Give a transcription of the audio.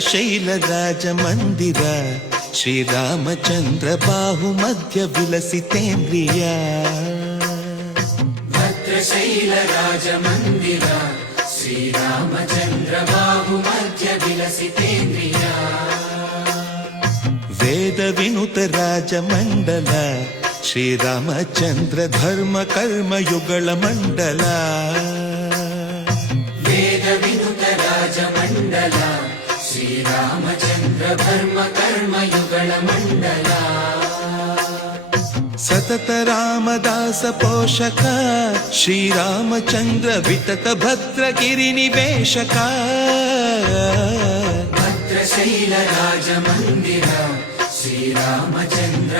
ಭದ್ರಶೈಲ ರಾಜ ಮಂದಿರ ಶ್ರೀರಾಮಚಂದ್ರ ಬಾಹು ಮಧ್ಯ ವಿಲಸಿತೇಂದ್ರಿಯ ಭದ್ರಶೈಲ ರಾಜ ಮಂದಿರ ಶ್ರೀರಾಮಚಂದ್ರ ಬಾಹು ಮಧ್ಯ ವಿಲಸಿತೇಂದ್ರಿಯ ವೇದ ವಿನುತ ರಾಜ ಮಂಡಲ ಶ್ರೀರಾಮಚಂದ್ರ ಧರ್ಮ ಕರ್ಮ ಯುಗಳ ಮಂಡಲ ವೇದ ವಿನುತ ರಾಜ ಮಂಡಲ ಶ್ರೀರಾಮಚಂದ್ರ ಧರ್ಮ ಕರ್ಮ ಯುಗಳ ಮಂಡಲ ಸತತ ರಾಮದಾಸ ಪೋಷಕ ಶ್ರೀರಾಮಚಂದ್ರ ವಿತತ ಭದ್ರಗಿರಿ ನಿವೇಶಕ ಭದ್ರಶೈಲ ರಾಜ ಮಂದಿರ ಶ್ರೀರಾಮಚಂದ್ರ